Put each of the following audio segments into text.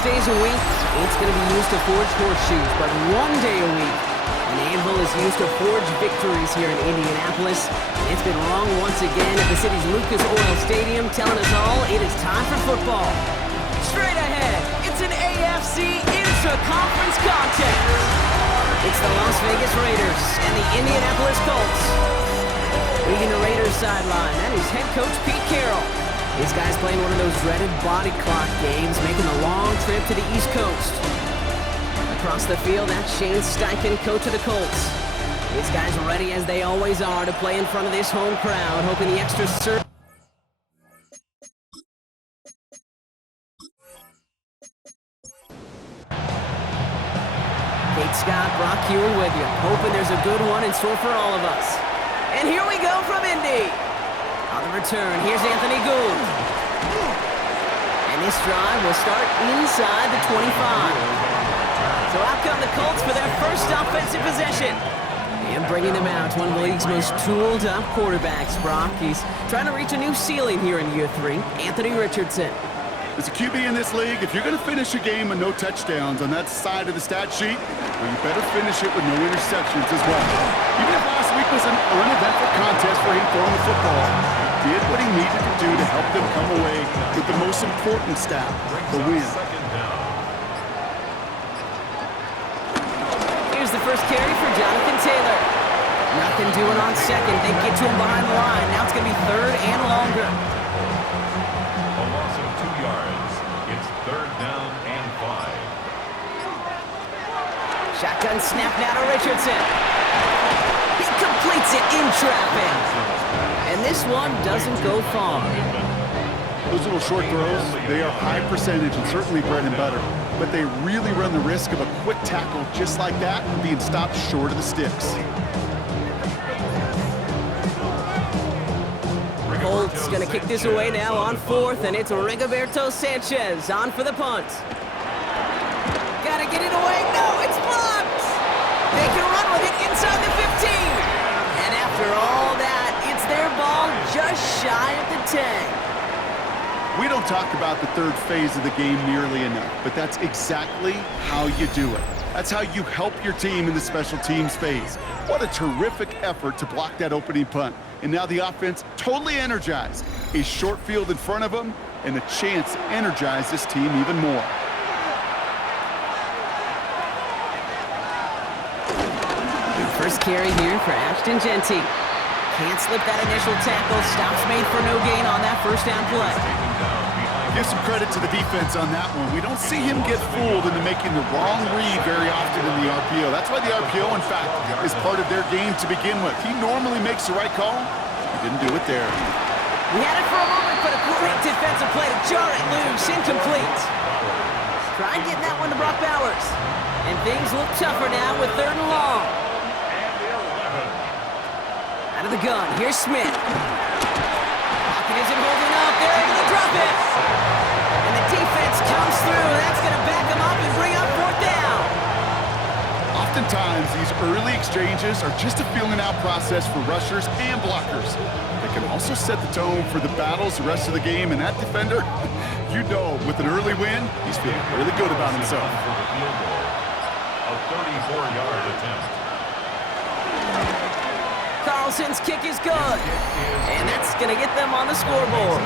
days a week, it's going to be used to forge horseshoes, but 1 day a week, an anvil is used to forge victories here in Indianapolis. And it's been rung once again at the city's Lucas Oil Stadium, telling us all it is time for football. Straight ahead, it's an AFC intra-conference contest. It's the Las Vegas Raiders and the Indianapolis Colts. Leading the Raiders sideline, that is head coach Pete Carroll. These guys playing one of those dreaded body clock games, making the long trip to the East Coast. Across the field, that's Shane Steichen, coach of the Colts. These guys are ready, as they always are, to play in front of this home crowd, hoping the extra serve. Kate Scott, Brock Hewer with you, hoping there's a good one in store for all of us. And here we go from Indy. On the return, here's Anthony Gould. And this drive will start inside the 25. So out come the Colts for their first offensive possession. And bringing them out, one of the league's most tooled-up quarterbacks, Brock. He's trying to reach a new ceiling here in year 3. Anthony Richardson. As a QB in this league, if you're going to finish a game with no touchdowns on that side of the stat sheet, well, you better finish it with no interceptions as well. Even if last week was an uneventful contest for him throwing the football, he did what he needed to do to help them come away with the most important stat, the win. Here's the first carry for Jonathan Taylor. Nothing doing on second. They get to him behind the line. Now it's going to be third and longer. A loss of 2 yards. It's third down and 5. Shotgun snap now to Richardson. He completes it in traffic. And this one doesn't go far. Those little short throws, they are high percentage and certainly bread and butter. But they really run the risk of a quick tackle just like that and being stopped short of the sticks. Colts going to kick this away now on 4th, and it's Rigoberto Sanchez on for the punt. Got to get it away. No, it's blocked. They can run with it inside the 15. And after all that, it's their ball just shy of the 10. We don't talk about the third phase of the game nearly enough, but that's exactly how you do it. That's how you help your team in the special teams phase. What a terrific effort to block that opening punt. And now the offense totally energized. A short field in front of them and a chance to energize this team even more. First carry here for Ashton Genty. Can't slip that initial tackle. Stops made for no gain on that first down play. Give some credit to the defense on that one. We don't see him get fooled into making the wrong read very often in the RPO. That's why the RPO, in fact, is part of their game to begin with. He normally makes the right call. He didn't do it there. We had it for a moment, but a great defensive play to jar it loose. Incomplete. Try getting that one to Brock Bowers. And things look tougher now with 3rd and long. Out of the gun, here's Smith. Pocket isn't holding up. They're able to drop it. And the defense comes through. That's going to back them up and bring up 4th down. Oftentimes, these early exchanges are just a feeling-out process for rushers and blockers. They can also set the tone for the battles the rest of the game, and that defender, you know, with an early win, he's feeling really good about himself. A 34-yard attempt. Carlson's kick is good. And that's going to get them on the scoreboard.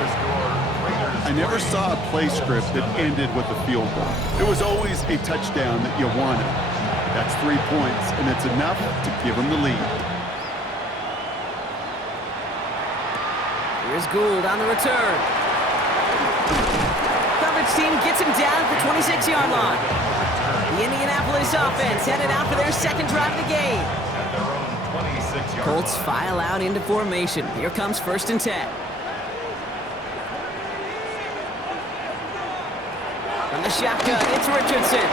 I never saw a play script that ended with a field goal. It was always a touchdown that you wanted. That's 3 points, and it's enough to give them the lead. Here's Gould on the return. Coverage team gets him down at the 26-yard line. The Indianapolis offense headed out for their second drive of the game. Colts file out into formation. Here comes 1st and 10. From the shotgun, it's Richardson.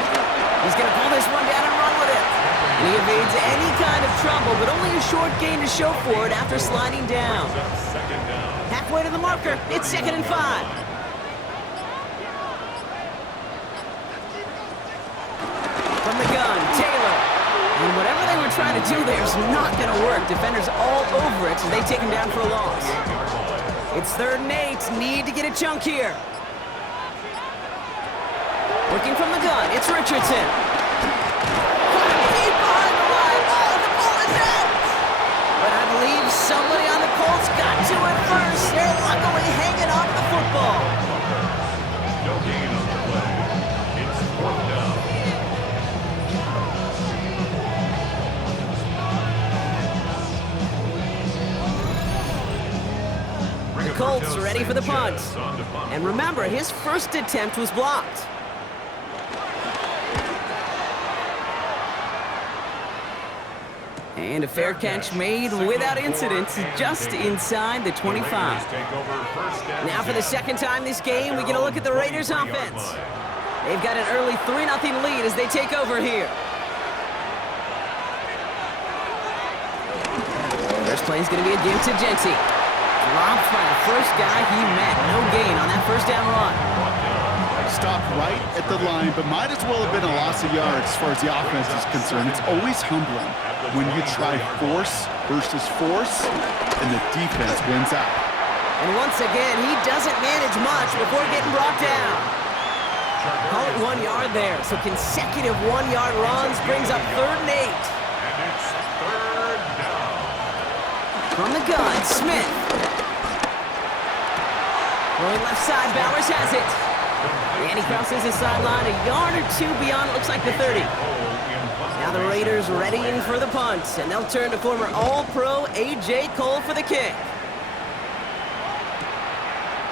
He's going to pull this one down and run with it. And he evades any kind of trouble, but only a short gain to show for it after sliding down. Halfway to the marker, it's 2nd and 5. From the gun, Taylor. And whatever they were trying to do there is not going to work. Defenders all over it as they take him down for a loss. It's 3rd and 8. Need to get a chunk here. Working from the gun, it's Richardson. Deep behind the line. Oh, the ball is out! But I believe somebody on the Colts got to it first. They're luckily hanging on to the football. No gain on the play. It's 4th down. The Colts ready for the punt. And remember, his first attempt was blocked. And a fair catch made without incident, just inside the 25. Now for the second time this game, we get a look at the Raiders offense. They've got an early 3-0 lead as they take over here. First play is going to be a give to Genty. Dropped by the first guy he met. No gain on that first down run. Stopped right at the line, but might as well have been a loss of yards as far as the offense is concerned. It's always humbling when you try force versus force, and the defense wins out. And once again, he doesn't manage much before getting brought down. Call it 1 yard there, so consecutive 1-yard runs brings up 3rd and 8. And it's 3rd down. From the gun, Smith. Going left side, Bowers has it. And he crosses the sideline a yard or two beyond, it looks like the 30. Now the Raiders readying for the punt, and they'll turn to former All-Pro A.J. Cole for the kick.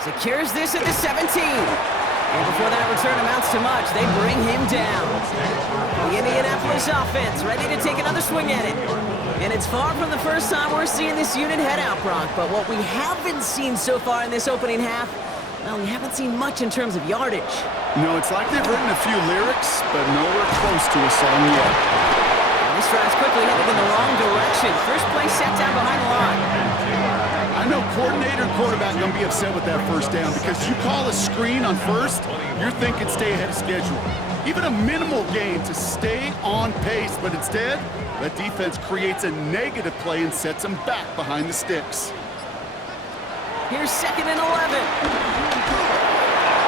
Secures this at the 17. And before that return amounts to much, they bring him down. The Indianapolis offense ready to take another swing at it. And it's far from the first time we're seeing this unit head out, Brock, but what we haven't seen so far in this opening half, well, we haven't seen much in terms of yardage. No, it's like they've written a few lyrics, but nowhere close to a song yet. And this drive's quickly headed in the wrong direction. First play set down behind the line. I know coordinator and quarterback going to be upset with that first down because you call a screen on first, you're thinking stay ahead of schedule. Even a minimal gain to stay on pace, but instead, that defense creates a negative play and sets them back behind the sticks. Here's 2nd and 11.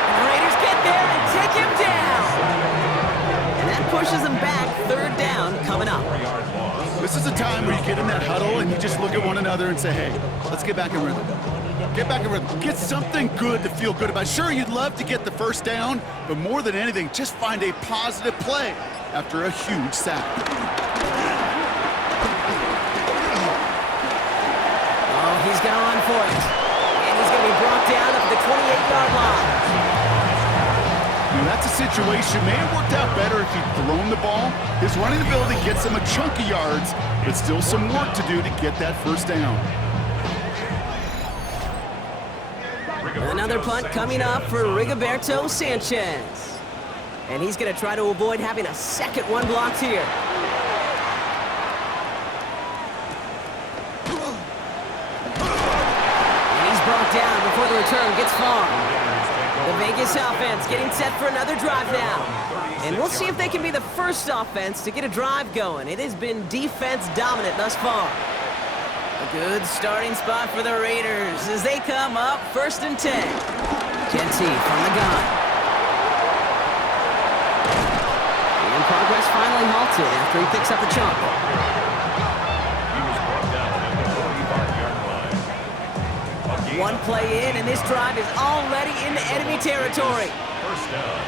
And the Raiders get there and take him down. And that pushes them back. 3rd down coming up. This is a time where you get in that huddle and you just look at one another and say, hey, let's get back in rhythm. Get back in rhythm. Get something good to feel good about. Sure, you'd love to get the first down, but more than anything, just find a positive play after a huge sack. Oh, he's going to run for it. And he's going to be brought down at the 28-yard line. Now, that's a situation. May have worked out better if he'd thrown the ball. His running ability gets him a chunk of yards, but still some work to do to get that first down. Another punt coming up for Rigoberto Sanchez. And he's going to try to avoid having a second one blocked here. And he's brought down before the return gets far. The Vegas offense getting set for another drive now. And we'll see if they can be the first offense to get a drive going. It has been defense dominant thus far. A good starting spot for the Raiders as they come up 1st and 10. Genty from the gun. And progress finally halted after he picks up a chunk. He was brought down at the 45-yard line. One play in, and this drive is already into enemy territory. First down.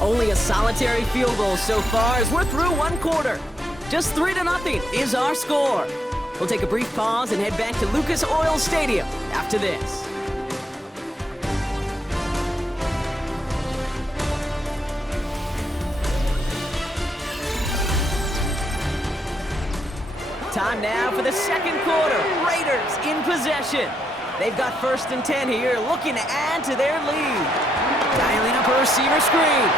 Only a solitary field goal so far as we're through 1 quarter. Just 3-0 is our score. We'll take a brief pause and head back to Lucas Oil Stadium after this. Time now for the 2nd quarter. Raiders in possession. They've got 1st and 10 here, looking to add to their lead. Dialing up a receiver screen.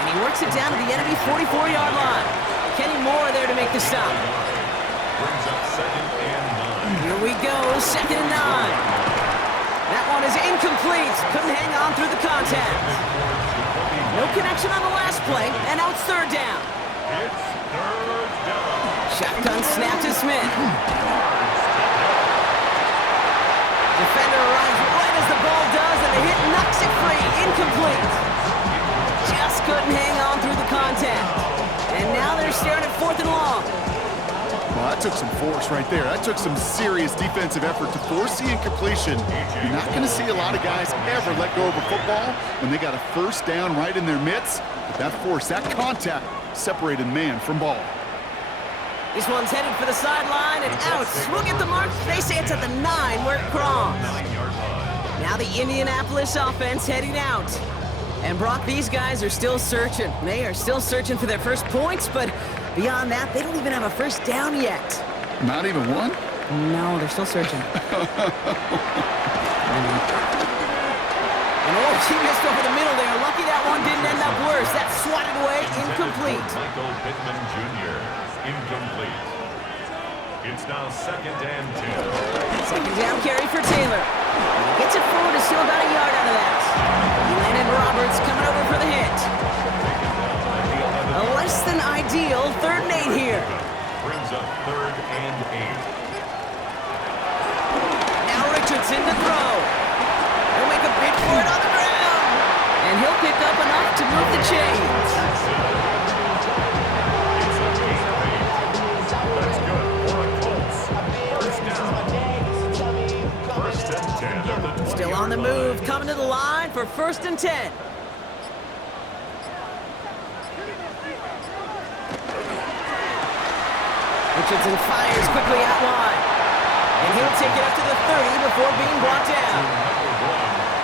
And he works it down to the enemy 44-yard line. Kenny Moore there to make the stop. Brings up 2nd and 9. Here we go, 2nd and 9. That one is incomplete. Couldn't hang on through the contact. No connection on the last play, and now it's 3rd down. It's 3rd down. Shotgun snap to Smith. took some force right there. That took some serious defensive effort to force the incompletion. You're not going to see a lot of guys ever let go of a football when they got a first down right in their midst. But that force, that contact, separated man from ball. This one's headed for the sideline and out. We'll get the mark. They say it's at the 9 where it crossed. Now the Indianapolis offense heading out. And Brock, these guys are still searching. They are still searching for their first points, but beyond that, they don't even have a first down yet. Not even one? No, they're still searching. And oh, she missed over the middle there. Lucky that one didn't end up worse. That swatted away, incomplete. Michael Pittman Jr. incomplete. It's now 2nd and 10. Second down carry for Taylor. And he gets it forward, is still about a yard out of that. He landed Roberts coming over for the hit. A less than ideal 3rd and 8 here. Brings up 3rd and 8. Now Richardson to throw. He'll make a big for it on the ground. And he'll pick up enough to move the chains. It's a gain of 8. That's good for the Colts. First down. 1st and 10 at the 20. Still on the move, coming to the line for 1st and 10. Richardson fires quickly out wide. And he'll take it up to the 30 before being brought down.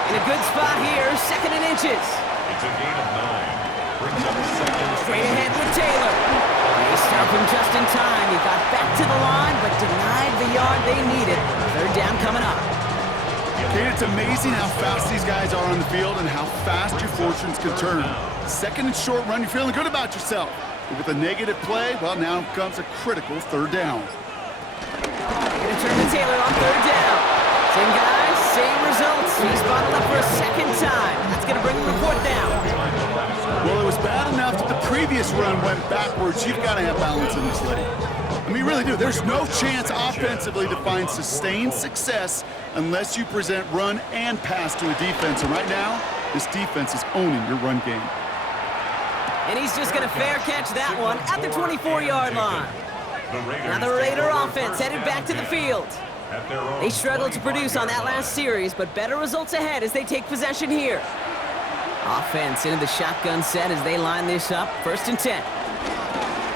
In a good spot here, 2nd and inches. It's a gain of 9. Brings up 2nd. Straight ahead with Taylor. They stopped him just in time. He got back to the line, but denied the yard they needed. 3rd down coming up. Kate, it's amazing how fast these guys are on the field and how fast your fortunes can turn. 2nd and short run, you're feeling good about yourself. But with a negative play, well, now comes a critical 3rd down. They're going to turn to Taylor on 3rd down. Same guys, same results. He's bottled up for a 2nd time. That's going to bring the report down. Well, it was bad enough that the previous run went backwards. You've got to have balance in this league. I mean, you really do. There's no chance offensively to find sustained success unless you present run and pass to a defense. And right now, this defense is owning your run game. And he's just going to fair catch that one at the 24-yard line. Now the Raider offense headed back to the field. They struggled to produce on that last series, but better results ahead as they take possession here. Offense into the shotgun set as they line this up. 1st and 10.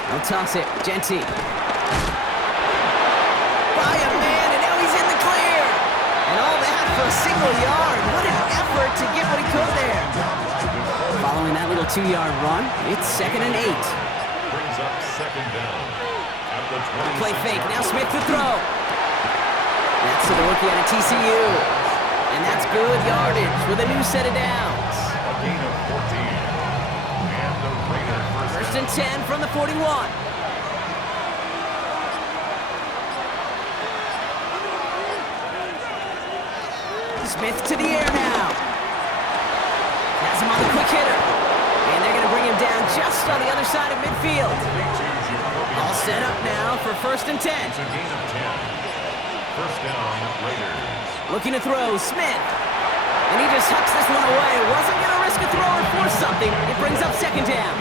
They'll toss it. Genty. By a man, and now he's in the clear. And all that for a single yard. What an effort to get what he could there. Following that little 2-yard run, it's 2nd and 8. Brings up 2nd down. At the 20. Play fake. Now Smith to throw. That's to the rookie out of TCU. And that's good yardage with a new set of downs. A gain of 14. And the Raiders 1st and 10 from the 41. Smith to the air now. Has him on the quick hitter. And they're going to bring him down just on the other side of midfield. All set up now for 1st and 10. It's a gain of 10. First down, Raiders. Looking to throw, Smith. And he just hucks this one away. Wasn't going to risk a throw or force something. It brings up 2nd down.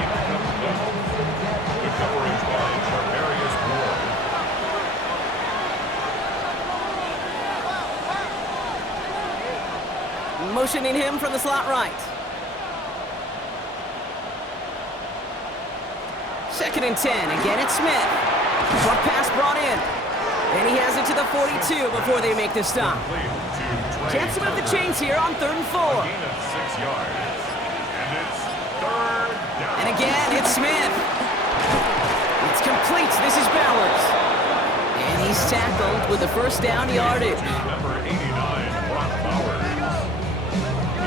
The coverage by Charvarius Ward. Motioning him from the slot right. 2nd and 10. Again, it's Smith. Short pass brought in. And he has it to the 42 before they make the stop. Chance to move the chains here on 3rd and 4. Gain of 6 yards. And it's 3rd down. And again, it's Smith. It's complete. This is Bowers. And he's tackled with the 1st down yardage. Number 89, Brock Bowers.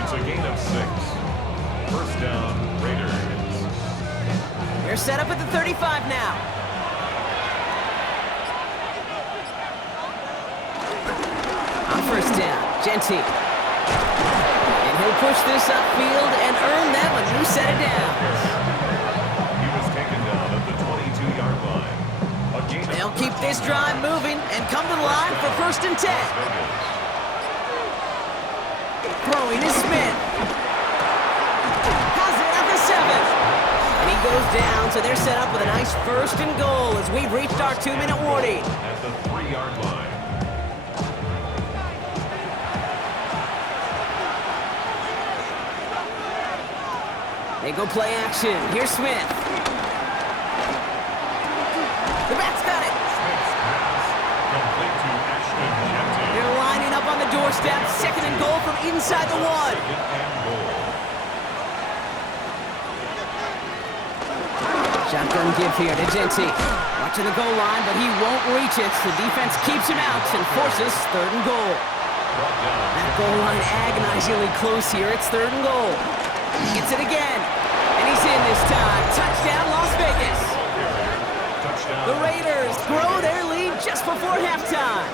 It's a gain of 6. 1st down, Raiders. They're set up at the 35 now. On 1st down, Genty. And he'll push this upfield and earn them a new set of downs. He was taken down at the 22-yard line. A gain of They'll keep this drive moving and come to the line for 1st and 10. Throwing is Smith. Has it at the 7. And he goes down, so they're set up with a nice 1st and goal as we've reached our 2-minute warning. At the 3-yard line. They go play action. Here's Smith. The back's got it. Smith's pass. Complete to Ashton Jeanty. They're lining up on the doorstep. 2nd and goal from inside the 1. 2nd and goal. Shotgun give here to Jeanty. Watching the goal line, but he won't reach it. The defense keeps him out and forces 3rd and goal. Brought down. That goal line agonizingly close here. It's 3rd and goal. He gets it again. And he's in this time. Touchdown, Las Vegas. Touchdown. The Raiders grow their lead just before halftime.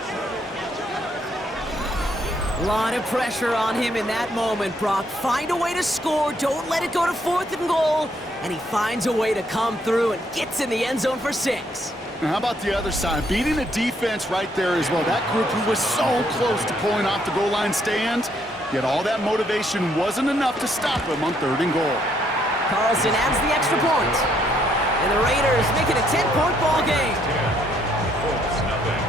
A lot of pressure on him in that moment, Brock. Find a way to score. Don't let it go to 4th and goal. And he finds a way to come through and gets in the end zone for 6. Now, how about the other side? Beating the defense right there as well. That group who was so close to pulling off the goal line stand, yet all that motivation wasn't enough to stop him on 3rd and goal. Carlson adds the extra point. And the Raiders make it a 10-point ball game. 10. Colts, nothing.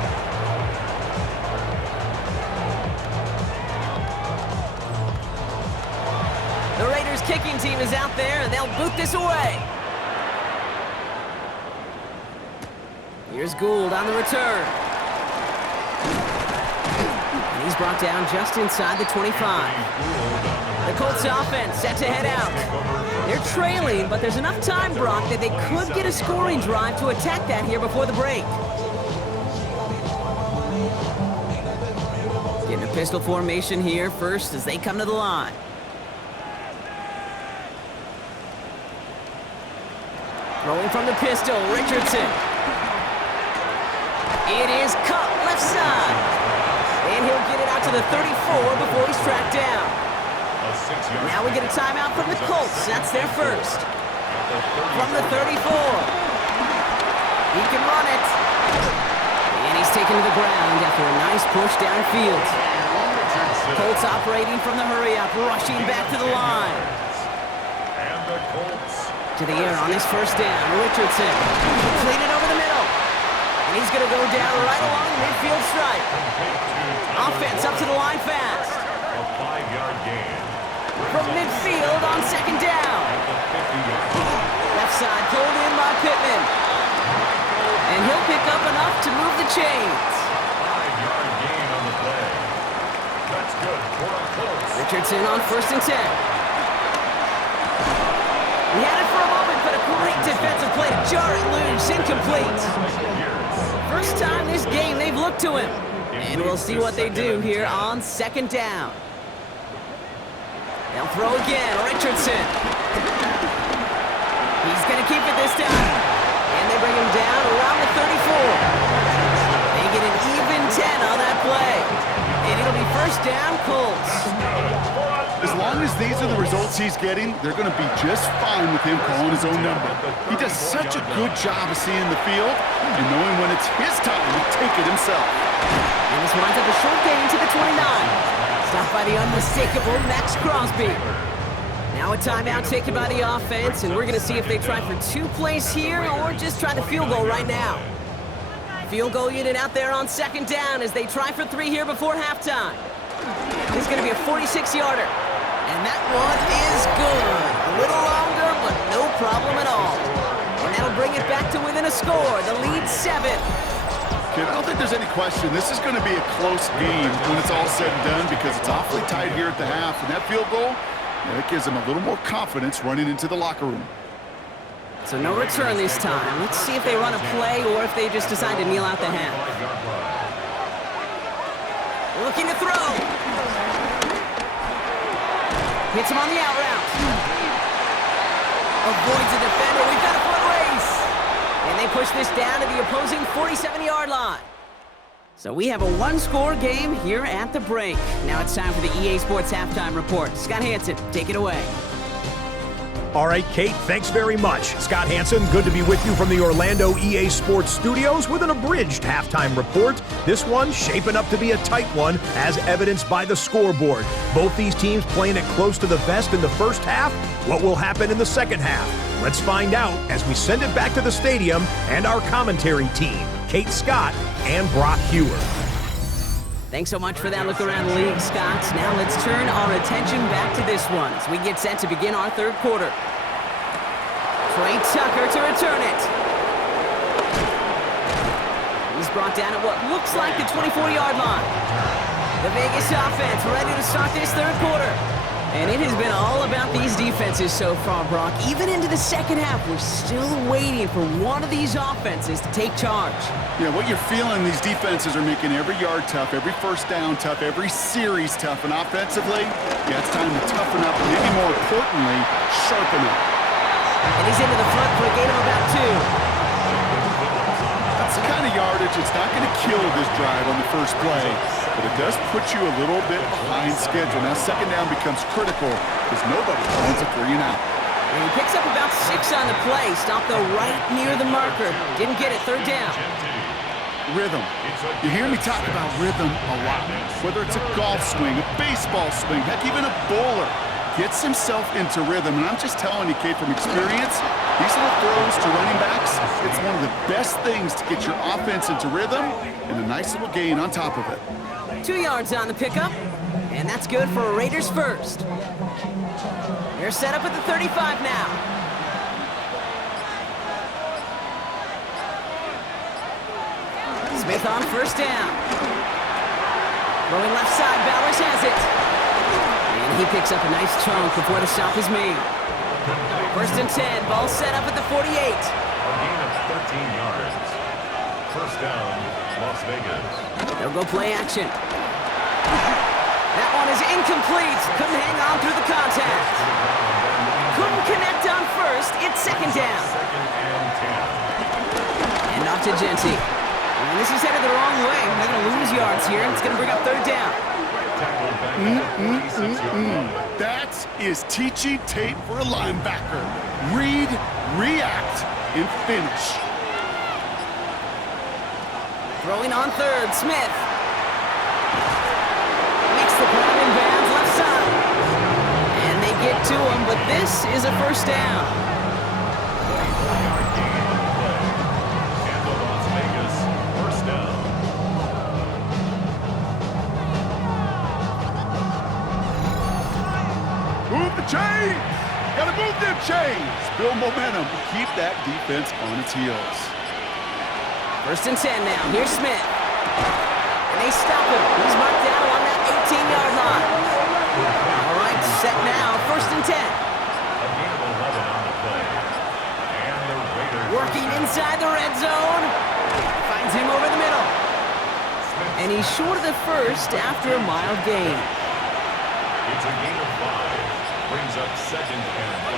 The Raiders kicking team is out there, and they'll boot this away. Here's Gould on the return. And he's brought down just inside the 25. The Colts offense set to head out. They're trailing, but there's enough time, Brock, that they could get a scoring drive to attack that here before the break. Getting a pistol formation here first as they come to the line. Rolling from the pistol, Richardson. It is cut left side. And he'll get it out to the 34 before he's tracked down. A 6-yard. Now we get a timeout from the Colts. That's their first. From the 34. He can run it. And he's taken to the ground after a nice push downfield. Colts operating from the hurry-up, rushing back to the line. And the Colts. To the air on his first down. Richardson. Completed over the middle. And he's going to go down right along the midfield stripe. Offense up to the line fast. A 5-yard gain. From midfield on 2nd down. Left side pulled in by Pittman. And he'll pick up enough to move the chains. 5-yard gain on the play. That's good for the Colts. Richardson on 1st and 10. He had it for a moment, but a great defensive play to jar it loose. Incomplete. First time this game they've looked to him. And we'll see what they do here on 2nd down. They'll throw again, Richardson. He's going to keep it this time. And they bring him down around the 34. They get an even 10 on that play. And it'll be 1st down, Colts. As long as these are the results he's getting, they're going to be just fine with him calling his own number. He does such a good job of seeing the field and knowing when it's his time to take it himself. And this winds up a short gain to the 29. Stopped by the unmistakable Max Crosby. Now a timeout taken by the offense, and we're going to see if they try for 2 plays here or just try the field goal right now. Field goal unit out there on 2nd down as they try for 3 here before halftime. This is going to be a 46-yarder. And that one is good. A little longer, but no problem at all. And that'll bring it back to within a score. The lead 7. Kid, I don't think there's any question. This is going to be a close game when it's all said and done because it's awfully tight here at the half. And that field goal, it gives them a little more confidence running into the locker room. So no return this time. Let's see if they run a play or if they just decide to kneel out the half. Looking to throw. Hits him on the out route. Avoids a defender. We've got a foot race. And they push this down to the opposing 47-yard line. So we have a 1-score game here at the break. Now it's time for the EA Sports Halftime Report. Scott Hansen, take it away. All right, Kate, thanks very much. Scott Hansen, good to be with you from the Orlando EA Sports Studios with an abridged halftime report. This one shaping up to be a tight one, as evidenced by the scoreboard. Both these teams playing it close to the vest in the first half. What will happen in the second half? Let's find out as we send it back to the stadium and our commentary team, Kate Scott and Brock Hewer. Thanks so much for that look around the league, Scott. Now let's turn our attention back to this one as we get set to begin our third quarter. Trey Tucker to return it. He's brought down at what looks like the 24-yard line. The Vegas offense ready to start this third quarter. And it has been all about these defenses so far, Brock. Even into the second half, we're still waiting for one of these offenses to take charge. Yeah, what you're feeling, these defenses are making every yard tough, every first down tough, every series tough. And offensively, yeah, it's time to toughen up, and maybe more importantly, sharpen up. And he's into the front for a gain of about 2. That's the kind of yardage it's not going to kill this drive on the first play, but it does put you a little bit behind schedule. Now second down becomes critical because nobody owns a 3 and out. And he picks up about 6 on the play. Stopped though right near the marker. Didn't get it. Third down. Rhythm. You hear me talk about rhythm a lot. Whether it's a golf swing, a baseball swing, heck, even a bowler gets himself into rhythm. And I'm just telling you, Kate, from experience, these little throws to running backs, it's one of the best things to get your offense into rhythm and a nice little gain on top of it. 2 yards on the pickup, and that's good for a Raiders first. They're set up at the 35 now. Smith on first down. Throwing left side, Bowers has it. And he picks up a nice chunk before the stop is made. First and 10, ball set up at the 48. A gain of 13 yards. First down, Las Vegas. They'll go play action. That one is incomplete. Couldn't hang on through the contact. Couldn't connect on first. It's second down. Second and 10. And off to Genty. And this is headed the wrong way. They're going to lose yards here. It's going to bring up third down. That is teaching tape for a linebacker. Read, react, and finish. Throwing on third, Smith. Makes the grab in bounds left side. And they get to him, but this is a first down. And the Las Vegas first down. Move the chains! Gotta move them chains! Build momentum. Keep that defense on its heels. First and 10 now. Here's Smith. And they stop him. He's marked down on that 18-yard line. All right, set now. First and 10. A gain of 11 on the play. And the Raiders Working inside the red zone. Finds him over the middle. And he's short of the first after a mild gain. It's a gain of 5. Brings up second and 5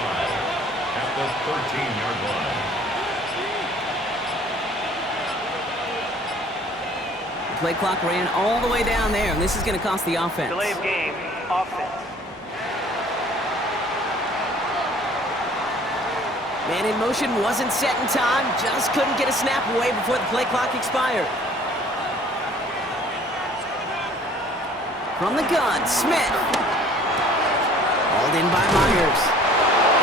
at the 13-yard line. The play clock ran all the way down there, and this is going to cost the offense. Delay of game, offense. Man in motion wasn't set in time, just couldn't get a snap away before the play clock expired. From the gun, Smith. Hauled in by Myers.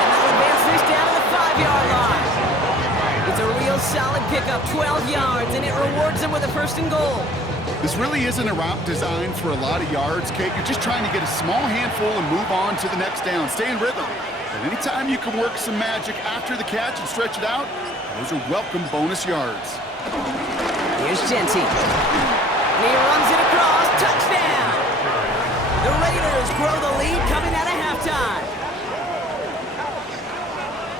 And they'll advance this down to the 5-yard line. It's a real solid pickup, 12 yards, and it rewards them with a first and goal. This really isn't a route designed for a lot of yards, Kate. You're just trying to get a small handful and move on to the next down. Stay in rhythm. And anytime you can work some magic after the catch and stretch it out, those are welcome bonus yards. Here's Genty. And he runs it across. Touchdown! The Raiders grow the lead coming out of halftime.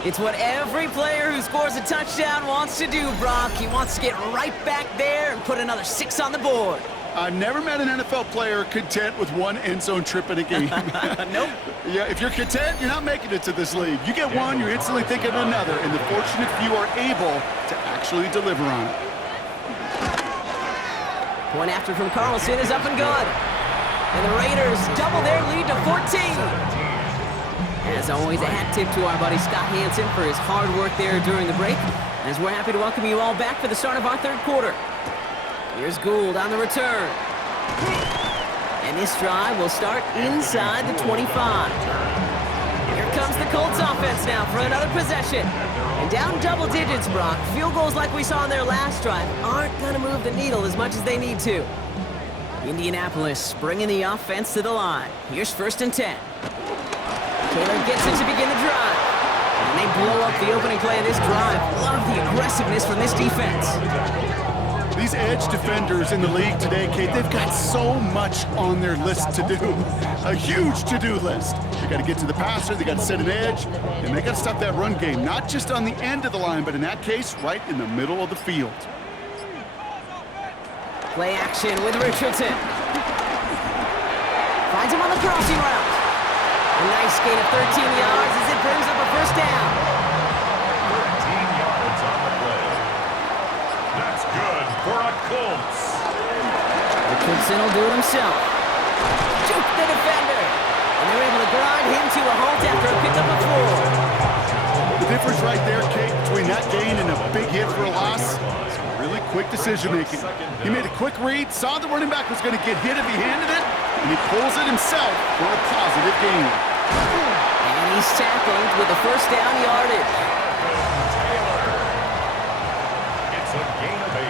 It's what every player who scores a touchdown wants to do, Brock. He wants to get right back there and put another 6 on the board. I've never met an NFL player content with one end zone trip in a game. Nope. Yeah, if you're content, you're not making it to this league. You get one, you're instantly thinking of another, and the fortunate few are able to actually deliver on it. Point after from Carlson is up and good. And the Raiders double their lead to 14. As As always, a hat tip to our buddy Scott Hansen for his hard work there during the break, as we're happy to welcome you all back for the start of our third quarter. Here's Gould on the return. And this drive will start inside the 25. Here comes the Colts offense now for another possession. And down double digits, Brock. Field goals like we saw in their last drive aren't going to move the needle as much as they need to. Indianapolis bringing the offense to the line. Here's 1st and 10. Taylor gets it to begin the drive. And they blow up the opening play of this drive. Love the aggressiveness from this defense. These edge defenders in the league today, Kate, they've got so much on their list to do. A huge to-do list. They got to get to the passer, they got to set an edge, and they got to stop that run game, not just on the end of the line, but in that case, right in the middle of the field. Play action with Richardson. Finds him on the crossing route. A nice gain of 13 yards as it brings up a first down. 13 yards on the play. That's good for a Colts. Richardson will do it himself. Juke the defender. And they're able to grind him to a halt after a pickup of 4. The difference right there, Kate, between that gain and a big hit for a loss, is really quick decision-making. He made a quick read, saw the running back was going to get hit if he handed it, and he pulls it himself for a positive gain. And he's tackled with a first down yardage. Taylor. It's a gain of 8.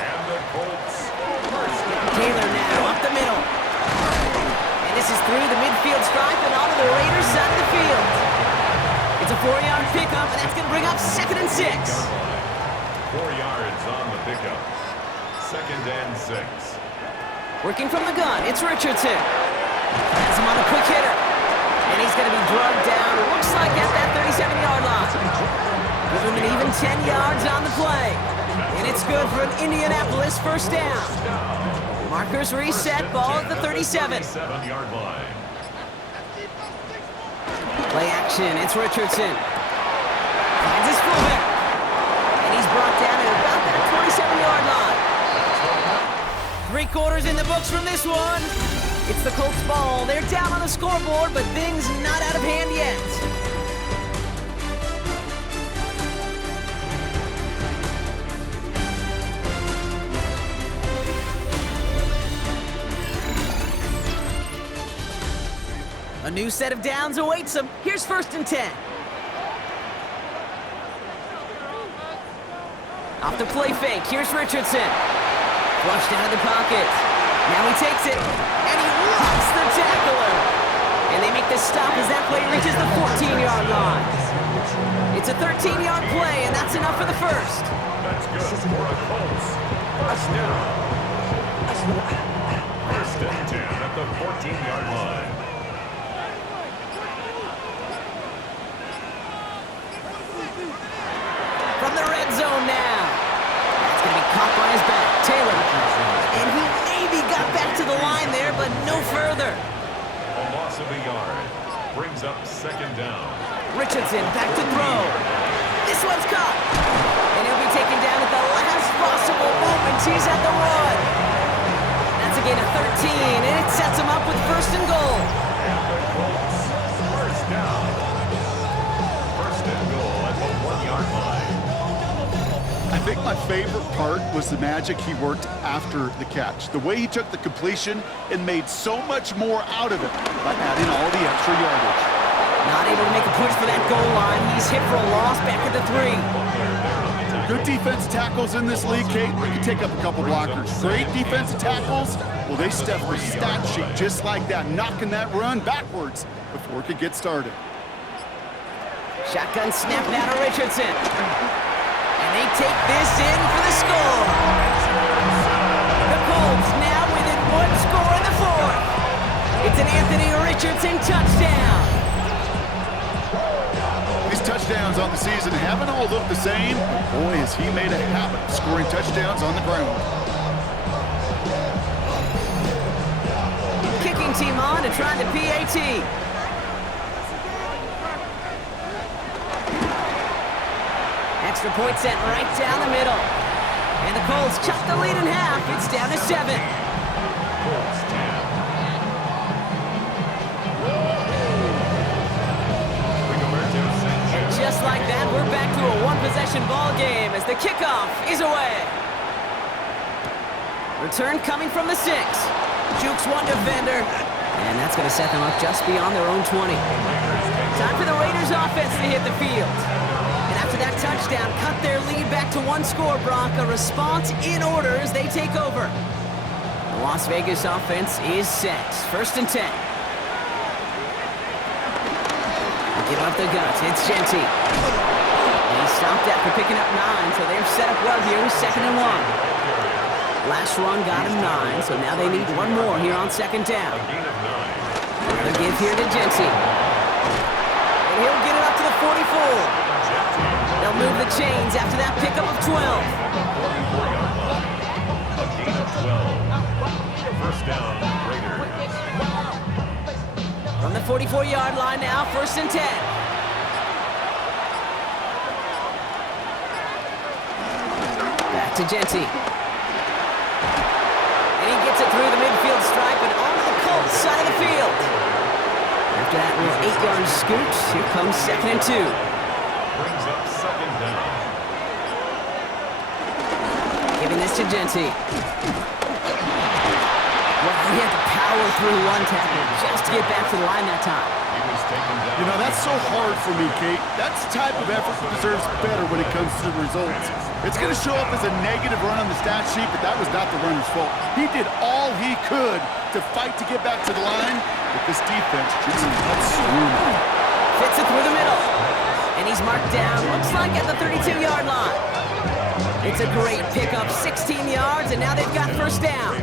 And the Colts first down. Taylor now up the middle. And this is through the midfield stripe and onto the Raiders' side of the field. It's a 4-yard pickup, and that's going to bring up 2nd and 6. 4 yards on the pickup. 2nd and 6. Working from the gun, it's Richardson. Has him on a quick hitter. And he's going to be drugged down, looks like at that 37-yard line. Give him an even 10 yards on the play. And it's good for an Indianapolis first down. Markers reset, ball at the 37. 37-yard line. Play action, it's Richardson. Finds his fullback. And he's brought down at about that 27-yard line. 3 quarters in the books from this one. It's the Colts ball. They're down on the scoreboard, but things not out of hand yet. A new set of downs awaits them. Here's 1st and 10. Off the play fake, here's Richardson. Flushed out of the pocket. Now he takes it, and he rocks the tackler. And they make the stop as that play reaches the 14-yard line. It's a 13-yard play, and that's enough for the first. That's good for the Colts. First down. 1st and 10 at the 14-yard line. From the red zone now. That's going to be caught by his back, Taylor. And he maybe got back to the line there, but no further. A loss of a yard brings up 2nd down. Richardson back to throw. This one's caught. And he'll be taken down at the last possible moment. He's at the 1. That's a gain of 13, and it sets him up with 1st and goal. And the Colts first down. 1st and goal at the 1-yard line. I think my favorite part was the magic he worked after the catch. The way he took the completion and made so much more out of it by adding all the extra yardage. Not able to make a push for that goal line. He's hit for a loss back at the 3. Good defensive tackles in this league, Kate. They can take up a couple blockers. Great defensive tackles, well, they step the stat sheet just like that, knocking that run backwards before it could get started. Shotgun snap now to Richardson. And they take this in for the score. The Colts now within 1 score in the 4th. It's an Anthony Richardson touchdown. These touchdowns on the season haven't all looked the same, but boy, has he made a habit of scoring touchdowns on the ground. Kicking team on to try the PAT. Extra point set right down the middle. And the Colts cut the lead in half. It's down to 7. Colts 10. possession ball game as the kickoff is away. Return coming from the 6. Jukes one defender. And that's going to set them up just beyond their own 20. Time for the Raiders offense to hit the field. And after that touchdown, cut their lead back to 1 score, Brock. A response in order as they take over. The Las Vegas offense is set. 1st and 10. Give up the guts. It's Genty. And he stopped after picking up 9, so they're set up well here with 2nd and 1. Last run got him 9, so now they need 1 more here on 2nd down. Another give here to Genty. And he'll get it up to the 44. They'll move the chains after that pickup of 12. A gain of 12. First down, Raiders. From the 44-yard line now, 1st and 10. Back to Genty. And he gets it through the midfield stripe and onto the Colts side of the field. After that little 8-yard scoot, here comes 2nd and 2. Brings up 2nd down. Giving this to Genty. Well, he had to power through 1 tackle just to get back to the line that time. He was taken down. You know, that's so hard for me, Kate. That's the type of effort that deserves better when it comes to the results. It's going to show up as a negative run on the stat sheet, but that was not the runner's fault. He did all he could to fight to get back to the line, but this defense just got swooning. Fits it through the middle. And he's marked down, looks like at the 32-yard line. It's a great pickup, 16 yards, and now they've got 1st down.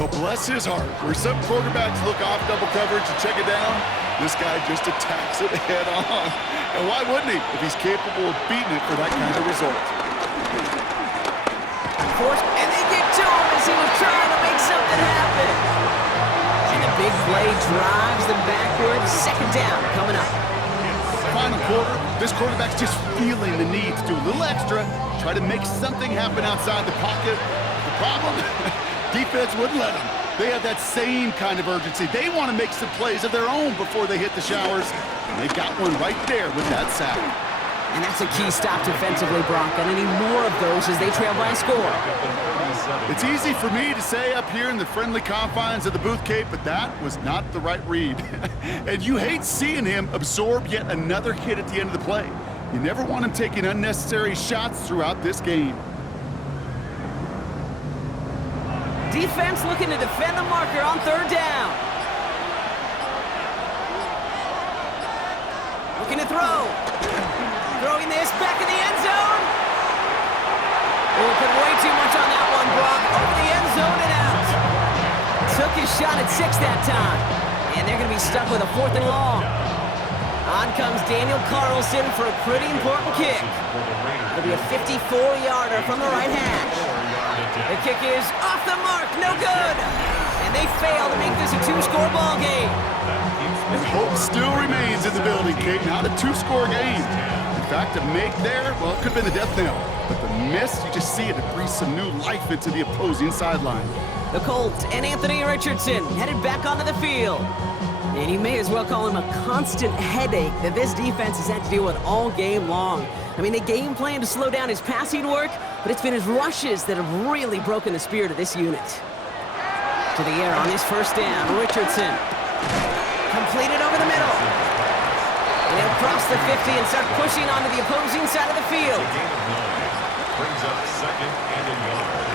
Well, bless his heart. Where some quarterbacks look off double coverage and check it down, this guy just attacks it head on. And why wouldn't he if he's capable of beating it for that kind of result? And they get to him as he was trying to make something happen. And the big play drives them backwards. 2nd down coming up. Final quarter, this quarterback's just feeling the need to do a little extra, try to make something happen outside the pocket. The problem? Defense wouldn't let them. They have that same kind of urgency. They want to make some plays of their own before they hit the showers. And they got one right there with that sack. And that's a key stop defensively, Brock. And any more of those as they trail by a score. It's easy for me to say up here in the friendly confines of the booth, Kate, but that was not the right read. And you hate seeing him absorb yet another hit at the end of the play. You never want him taking unnecessary shots throughout this game. Defense looking to defend the marker on 3rd down. Looking to throw. Throwing this back in the end zone. Oh, put way too much on that one, Brock. Over the end zone and out. Took his shot at 6 that time. And they're going to be stuck with a 4th and long. On comes Daniel Carlson for a pretty important kick. It'll be a 54-yarder from the right hash. The kick is off the mark, no good. And they fail to make this a 2-score ball game. And hope still remains in the building, Kate. Not a 2-score game. In fact, a make there, well, it could have been the death knell. But the miss, you just see it breathe some new life into the opposing sideline. The Colts and Anthony Richardson headed back onto the field. And you may as well call him a constant headache that this defense has had to deal with all game long. I mean, they game plan to slow down his passing work, but it's been his rushes that have really broken the spirit of this unit. To the air on his 1st down, Richardson. Completed over the middle. And he'll cross the 50 and start pushing onto the opposing side of the field. A gain of 9. Brings up 2nd and a yard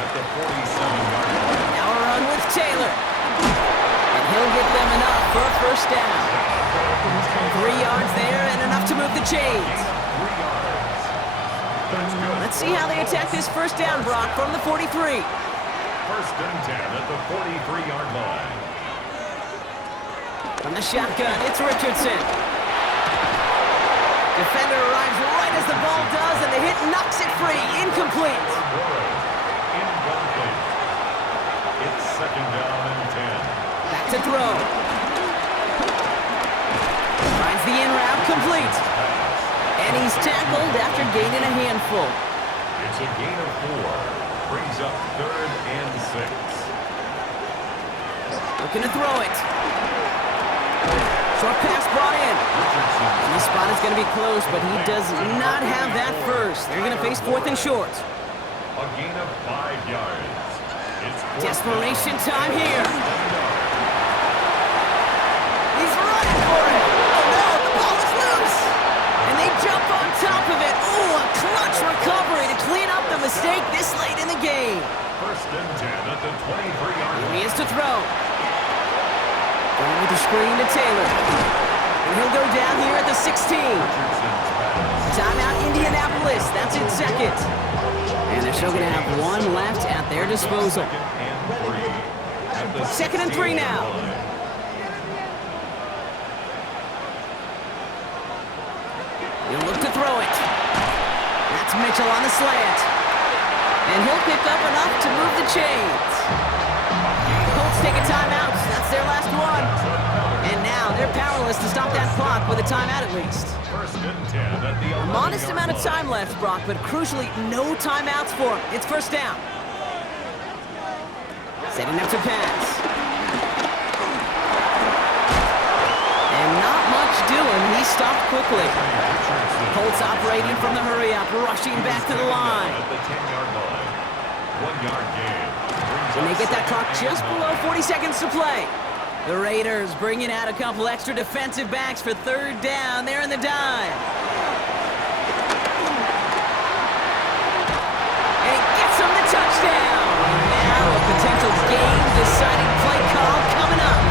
at the 47-yard line. Now a run with Taylor. And he'll get them enough for a 1st down. 3 yards there and enough to move the chains. 3 yards. That's good. Let's see how they attack this 1st down, Brock, from the 43. 1st and 10 at the 43-yard line. From the shotgun, it's Richardson. Defender arrives right as the ball does, and the hit knocks it free. Incomplete. Incomplete. It's 2nd down and 10. Back to throw. Finds the in route complete. And he's tackled after gaining a handful. It's a gain of 4. Brings up 3rd and 6. Looking to throw it. Short pass brought in. And this spot is going to be close, but he does not have that first. They're going to face 4th and short. A gain of 5 yards. It's Desperation time here. He's running for it. Oh no, the ball is loose. And they jump on top of it. Ooh, a clutch recovery to clean up the mistake this late in the game. 1st and 10 at the 23-yard Here line. he is to throw. Going with the screen to Taylor. And he'll go down here at the 16. Timeout Indianapolis. That's in 2nd. And they're still going to have 1 left at their disposal. 2nd and 3 now. He'll look to throw it. That's Mitchell on the slant. And he'll pick up enough to move the chains. The Colts take a timeout. That's their last one. And now they're powerless to stop that clock with a timeout at least. 1st and 10 at the A modest amount of time left, Brock, but crucially, no timeouts for him. It's 1st down. Setting up to pass. And not much doing. He stopped quickly. Colts operating from the hurry-up, rushing back to the line. At the 10-yard line. 1-yard gain. And they get that clock just below 40 seconds to play. The Raiders bringing out a couple extra defensive backs for 3rd down. They're in the dime. And he gets them the touchdown. And now a potential game-deciding play call coming up.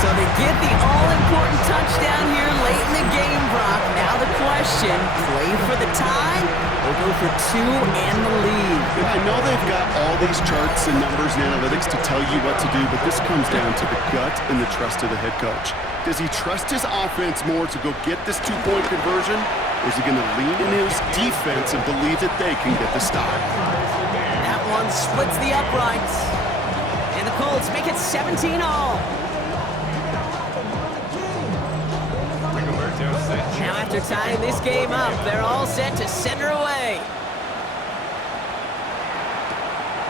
So they get the all-important touchdown here late in the game, Brock. Now the question, play for the tie or go for 2 and the lead? I know they've got all these charts and numbers and analytics to tell you what to do, but this comes down to the gut and the trust of the head coach. Does he trust his offense more to go get this 2-point conversion, or is he going to lean in his defense and believe that they can get the stop? That one splits the uprights. And the Colts make it 17 all. Now after tying this game up, they're all set to send her away.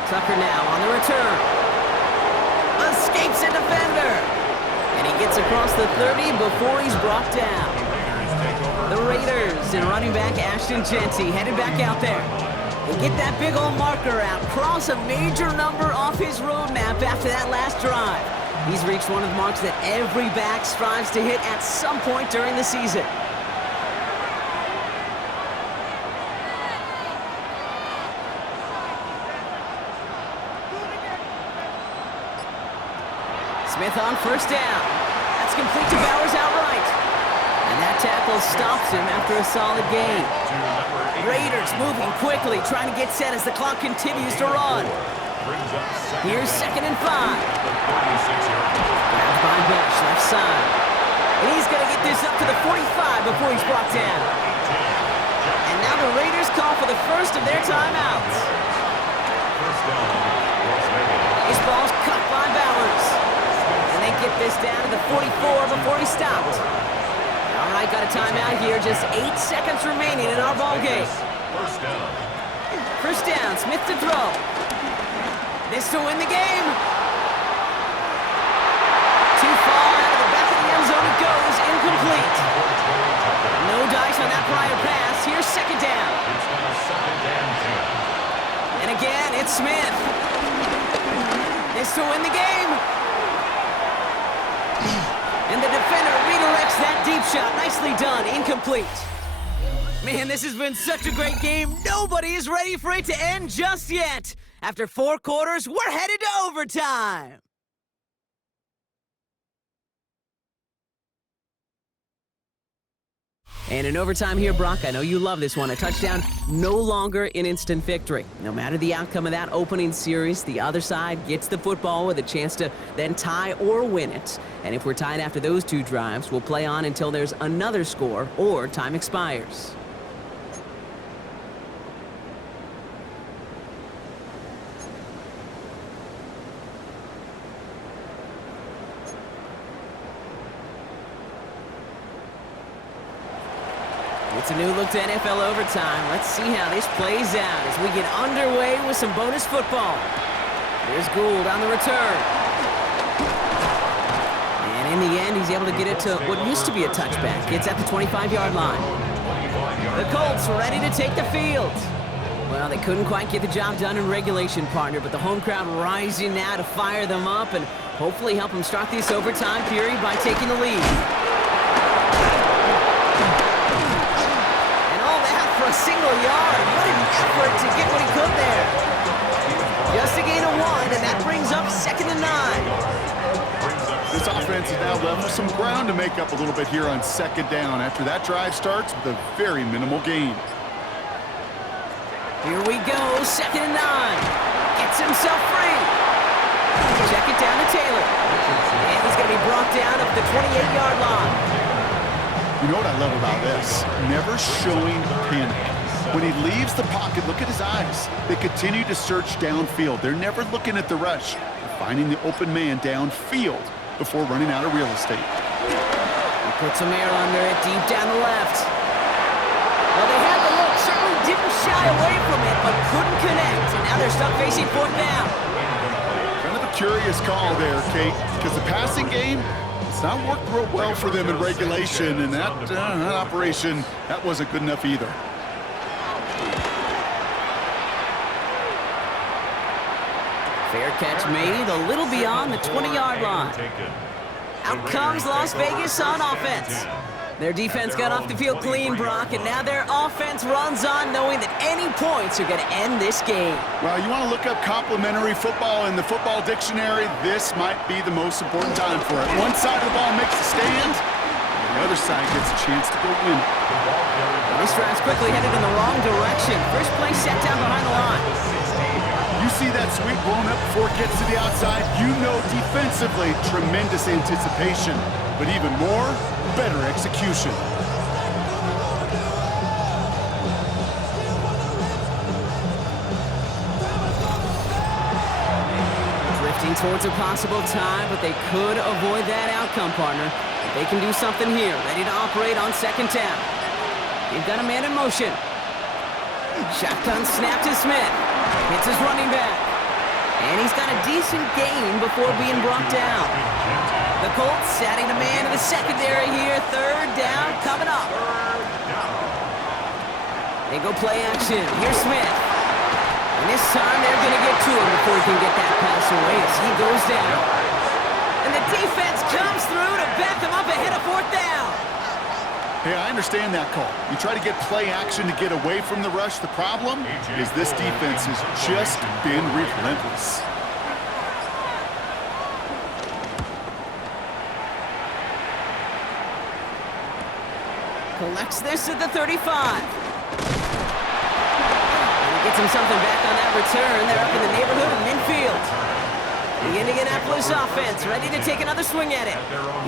Tucker now on the return. Escapes a defender. And he gets across the 30 before he's brought down. The Raiders and running back Ashton Jeanty headed back out there. And get that big old marker out. Cross a major number off his roadmap after that last drive. He's reached one of the marks that every back strives to hit at some point during the season. Smith on 1st down. That's complete to Bowers outright. And that tackle stops him after a solid gain. Raiders moving quickly, trying to get set as the clock continues to run. Here's 2nd and 5. Grabbed by Bush, left side. And he's going to get this up to the 45 before he's brought down. And now the Raiders call for the first of their timeouts. This ball's cut by Bowers. And they get this down to the 44 before he stopped. All right, got a timeout here. Just 8 seconds remaining in our ball game. 1st down, Smith to throw. This to win the game. Too far out of the back of the end zone it goes, incomplete. No dice on that prior pass. Here's 2nd down. And again, it's Smith. This to win the game. And the defender redirects that deep shot. Nicely done, incomplete. Man, this has been such a great game. Nobody is ready for it to end just yet. After 4 quarters, we're headed to overtime. And in overtime here, Brock, I know you love this one. A touchdown, no longer an instant victory. No matter the outcome of that opening series, the other side gets the football with a chance to then tie or win it. And if we're tied after those 2 drives, we'll play on until there's another score or time expires. It's a new look to NFL overtime. Let's see how this plays out as we get underway with some bonus football. Here's Gould on the return. And in the end, he's able to get it to what used to be a touchback. It's at the 25-yard line. The Colts ready to take the field. Well, they couldn't quite get the job done in regulation, partner, but the home crowd rising now to fire them up and hopefully help them start this overtime period by taking the lead. And all that for a single yard. What an effort to get what he could there. Just a gain of 1, and that brings up 2nd and 9. This offense is now left with some ground to make up a little bit here on 2nd down after that drive starts with a very minimal gain. Here we go, 2nd and 9. Gets himself free. Check it down to Taylor. And he's going to be brought down at the 28-yard line. You know what I love about this? Never showing panic. When he leaves the pocket, look at his eyes. They continue to search downfield. They're never looking at the rush. They're finding the open man downfield before running out of real estate. He puts some air under it, deep down the left. Well, they had the look, certainly didn't shy away from it, but couldn't connect. And now they're stuck facing 4th down. Kind of a curious call there, Kate, because the passing game, it's not worked real well for them in regulation, and that operation, that wasn't good enough either. Fair catch made, a little beyond the 20-yard line. Out comes Las Vegas on offense. Their defense got off the field clean, Brock, and now their offense runs on knowing that any points are going to end this game. Well, you want to look up complimentary football in the football dictionary, this might be the most important time for it. One side of the ball makes a stand, and the other side gets a chance to go win it. This drive's quickly headed in the wrong direction. First play set down behind the line. You see that sweep blown up before it gets to the outside, you know defensively, tremendous anticipation, but even more, better execution. Drifting towards a possible tie, but they could avoid that outcome, partner. They can do something here, ready to operate on 2nd down. They've got a man in motion. Shotgun snap to Smith. Hits his running back. And he's got a decent gain before being brought down. The Colts adding a man to the secondary here. 3rd down coming up. They go play action. Here's Smith. And this time they're going to get to him before he can get that pass away as he goes down. And the defense comes through to back them up ahead of 4th down. Hey, I understand that call. You try to get play action to get away from the rush. The problem is this defense has just been relentless. Collects this at the 35. And he gets him something back on that return. They're up in the neighborhood of midfield. The Indianapolis offense ready to take another swing at it.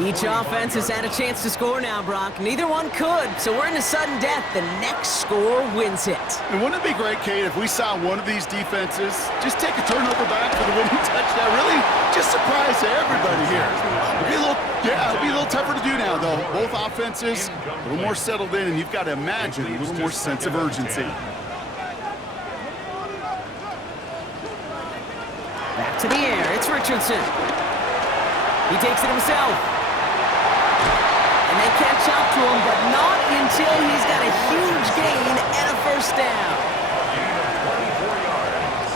Each offense has had a chance to score now, Brock. Neither one could, so we're in a sudden death. The next score wins it. And wouldn't it be great, Kate, if we saw one of these defenses just take a turnover back for the winning touchdown? Really just surprise everybody here. It'll be a little tougher to do now, though. Both offenses a little more settled in, and you've got to imagine a little more sense of urgency. Back to the air, it's Richardson. He takes it himself. And they catch up to him, but not until he's got a huge gain and a 1st down. Gain of 24 yards.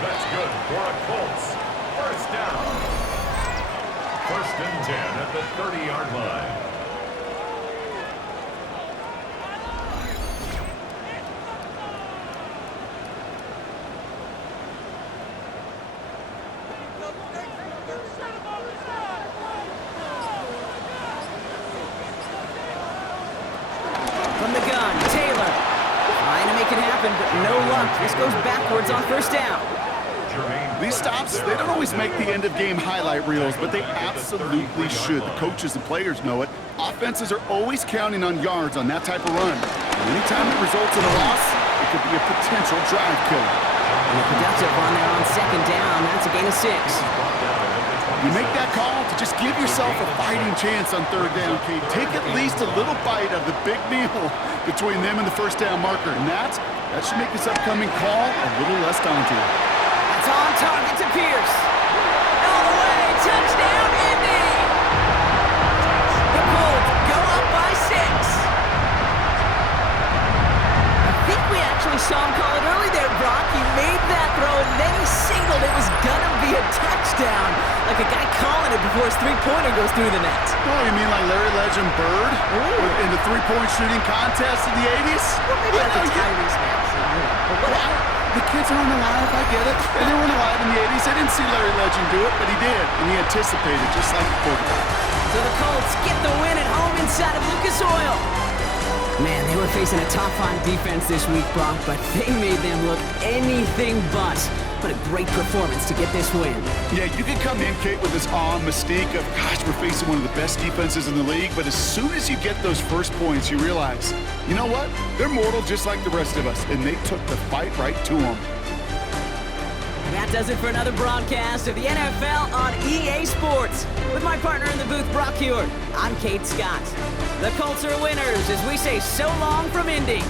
That's good for a Colts. 1st down. 1st and 10 at the 30-yard line. From the gun, Taylor. Trying to make it happen, but no luck. This goes backwards on 1st down. These stops, they don't always make the end-of-game highlight reels, but they absolutely should. The coaches and players know it. Offenses are always counting on yards on that type of run. And anytime it results in a loss, it could be a potential drive killer. And a productive run there on 2nd down. That's a gain of 6. You make that call to just give yourself a fighting chance on 3rd down, Kate. Take at least a little bite of the big meal between them and the 1st down marker. And that should make this upcoming call a little less daunting. That's a on target to Pierce. All the way, touchdown, Indy! The Colts go up by 6. I think we actually saw him call it early there, Brock. He made that throw, and then he signaled it was gonna be a touchdown. Like a guy calling it before his three-pointer goes through the net. Oh, you mean like Larry Legend Bird? In the three-point shooting contest in the 80s? Well, maybe like the Tyrese Maxey. But whatever. The kids aren't alive, I get it. They weren't alive in the 80s. They didn't see Larry Legend do it, but he did. And he anticipated, just like the quarterback. So the Colts get the win at home inside of Lucas Oil. Man, they were facing a top-5 defense this week, Brock, but they made them look anything but. What a great performance to get this win. Yeah, you can come in, Kate, with this awe and mystique of, gosh, we're facing one of the best defenses in the league, but as soon as you get those first points, you realize, you know what? They're mortal just like the rest of us, and they took the fight right to them. That does it for another broadcast of the NFL on EA Sports. With my partner in the booth, Brock Huard, I'm Kate Scott. The Colts are winners as we say so long from Indy.